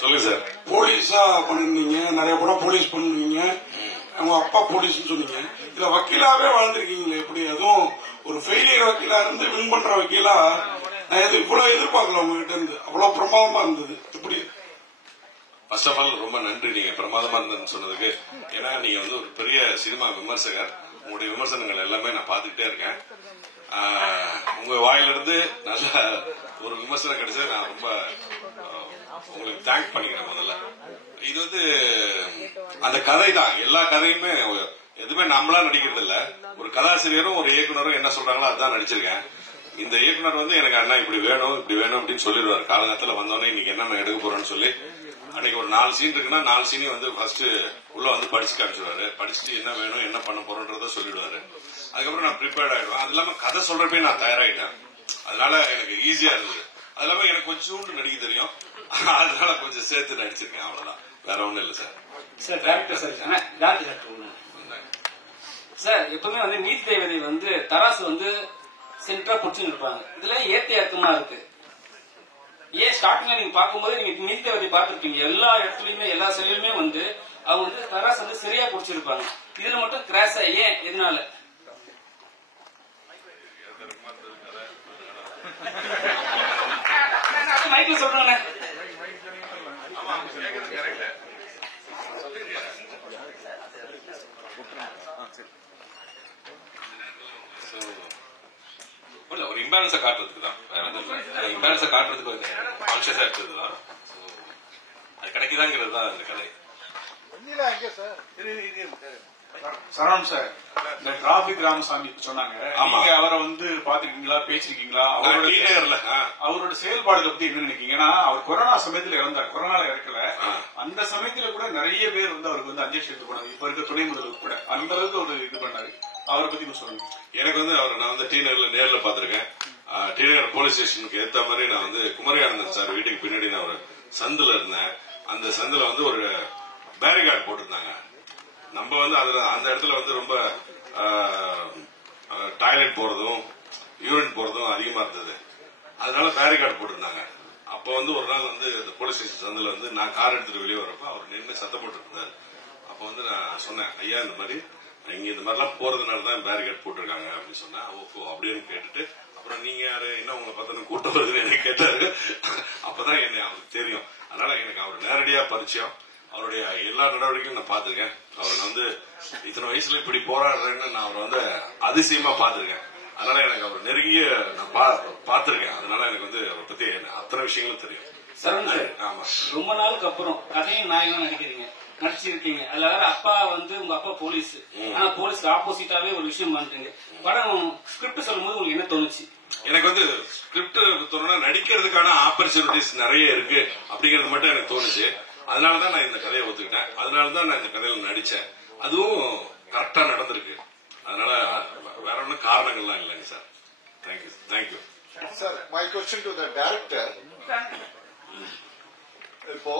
சொல்லுங்க சார். போலீஸா பண்ணிருந்தீங்க, நிறைய படம் போலீஸ் பண்ணுவீங்க, உங்க அப்பா போலீஸ்னு சொன்னீங்க. இதுல வக்கீலாவே வாழ்ந்திருக்கீங்களே, எப்படி அதுவும் ஒரு ஃபெயிலியர் வக்கீலா இருந்து வின் பண்ற வக்கீலா நான் இவ்வளவு எதிர்பார்க்கல உங்ககிட்ட இருந்து. அவ்வளவு பிரமாதமா இருந்தது. எப்படி? ஃபர்ஸ்ட் ஆஃப் ஆல் ரொம்ப நன்றி நீங்க பிரமாதமா இருந்ததுன்னு சொன்னதுக்கு. ஏன்னா நீங்க வந்து ஒரு பெரிய சினிமா விமர்சகர். உங்களுடைய விமர்சனங்கள் எல்லாமே நான் பார்த்துக்கிட்டே இருக்கேன். உங்க வாயிலிருந்து நல்ல ஒரு விமர்சனம் கிடைச்சது நான் ரொம்ப உங்களுக்கு தேங்க் பண்ணிக்கிறேன். முதல்ல இது வந்து அந்த கதை தான். எல்லா கதையுமே எதுவுமே நம்மளா நடிக்கிறது இல்ல. ஒரு கதாசிரியரும் ஒரு இயக்குனரும் என்ன சொல்றாங்களோ அதுதான் நடிச்சிருக்கேன். இந்த இயக்குனர் வந்து எனக்கு அண்ணா இப்படி வேணும் இப்படி வேணும் அப்படின்னு சொல்லிடுவாரு. காலகட்டத்தில் வந்தோடனே இன்னைக்கு என்ன எடுக்க போறேன்னு சொல்லி அன்னைக்கு ஒரு 4 சீன் இருக்குன்னா 4 சீனையும் வந்து ஃபர்ஸ்ட் உள்ள வந்து படிச்சு காமிச்சிருவாரு. படிச்சுட்டு என்ன வேணும் என்ன பண்ண போறோன்றத சொல்லிடுவாரு. அதுக்கப்புறம் நான் ப்ரிப்பேர்ட் ஆயிடுவேன். அது இல்லாம கதை சொல்றப்பே நான் தயாராயிட்டேன். அதனால எனக்கு ஈஸியா இருந்தது. அது இல்லாம எனக்கு கொஞ்சோண்டு நடிக்க தெரியும். அதனால கொஞ்சம் சேர்த்து நடிச்சிருக்கேன். அவ்வளவுதான், வேற ஒண்ணும் இல்ல சார். சார் டைரக்டர் சார் எப்பவுமே வந்து நீதி தேவதை வந்து தராசு வந்து சென்டரா புடிச்சுன்னு இருப்பாங்க. இதுல ஏத்தமா இருக்கு. ஏன் ஸ்டார்டிங்ல நீங்க பார்க்கும்போது நீங்க நீதி தேவதை பார்த்திருப்பீங்க. எல்லா இடத்துலயுமே எல்லா செல்லுமே வந்து அவங்க வந்து தராசு வந்து சரியா புடிச்சிருப்பாங்க. இதுல மட்டும் கிராஸா ஏன்? எதனால? மைக்ல சொல்றாங்க. ஒரு இம்பேலன்ஸ காட்டுறதுக்கு தான். இம்பேலன்ஸ காட்டுறதுக்கு கான்சியஸா எடுத்ததுதான். அது கிடைக்குதாங்கிறது தான் இந்த கதை. சரவணன் சார், இந்த டிராபிக் ராமசாமி சொன்னாங்க, நீங்க அவரை வந்து பாத்துருக்கீங்களா, பேசிருக்கீங்களா? அவரோட செயல்பாடுகளை பத்தி என்ன நினைக்கீங்கன்னா, அவர் கொரோனா சமயத்துல இறந்தார். கொரோனால இறக்கல, அந்த சமயத்துல கூட நிறைய பேர் வந்து அவருக்கு வந்து அஞ்சலி செலுத்த போனாங்க. இப்ப இருக்க துணை முதல்வர் கூட அந்த அளவுக்கு அவர் இது பண்ணாரு. அவரை பத்தி சொல்லுங்க. எனக்கு வந்து அவர் நான் வந்து டிநகர்ல நேர்ல பாத்திருக்கேன். டிநகர் போலீஸ் ஸ்டேஷனுக்கு ஏத்த மாதிரி நான் வந்து குமரியானந்தன் சார் வீட்டுக்கு பின்னாடி நான் ஒரு சந்துல இருந்தேன். அந்த சந்துல வந்து ஒரு பேரிகார்டு போட்டிருந்தாங்க. நம்ம வந்து அதுல அந்த இடத்துல வந்து ரொம்ப டாய்லெட் போறதும் யூரின் போறதும் அதிகமா இருந்தது. அதனால பேரிகார்டு போட்டிருந்தாங்க. அப்ப வந்து ஒரு நாள் வந்து இந்த போலீஸ் ஸ்டேஷன் சந்தில வந்து நான் கார் எடுத்துட்டு வெளியே வரப்ப அவர் நின்று சத்தம் போட்டு இருந்தாரு. அப்ப வந்து நான் சொன்னேன், ஐயா இந்த மாதிரி இங்க இந்த மாதிரிலாம் போறதுனால தான் பேரிகார்டு போட்டிருக்காங்க அப்படின்னு சொன்னா, ஓகோ அப்படின்னு கேட்டுட்டு அப்புறம் நீங்க யாரு என்ன உங்களை பார்த்தா கூட்டம் வருதுன்னு என்ன கேட்டாரு. அப்பதான் என்ன அவருக்கு தெரியும். அதனால எனக்கு அவர் நேரடியா பரிச்சயம். அவருடைய எல்லா நடவடிக்கையும் நான் பாத்திருக்கேன். அவர் வந்து இத்தனை வயசுல இப்படி போராடுறேன்னு நான் அவரை வந்து அதிசயமா பாத்திருக்கேன். அதனால எனக்கு அவர் நெருங்கிய நான் பாத்திருக்கேன். அதனால எனக்கு வந்து அவரை பத்தி அத்தனை விஷயங்களும் தெரியும். ஆமா, ரொம்ப நாளுக்கு அப்புறம் கதையும் நாயகம் நடிச்சிருக்கீங்க. அதுல அப்பா வந்து உங்க அப்பா போலீஸ், ஆனா போலீஸ்க்கு ஆப்போசிட்டாவே ஒரு விஷயம் பண்றீங்க. படம் ஸ்கிரிப்ட் சொல்லும் போது உங்களுக்கு என்ன தோணுச்சு? எனக்கு வந்து ஸ்கிரிப்ட் தோணுனா நடிக்கிறதுக்கான ஆப்பர்ச்சுனிட்டிஸ் நிறைய இருக்கு அப்படிங்கறது மட்டும் எனக்கு தோணுச்சு. அதனாலதான் நான் இந்த கதையை ஒத்துக்கிட்டேன். அதனாலதான் நான் இந்த கதையில நடிச்சேன். அதுவும் கரெக்டா நடந்திருக்கு. அதனால வேற ஒன்னும் காரணங்கள்லாம் இல்லைங்க sir. Thank you sir. My question to the director. இப்போ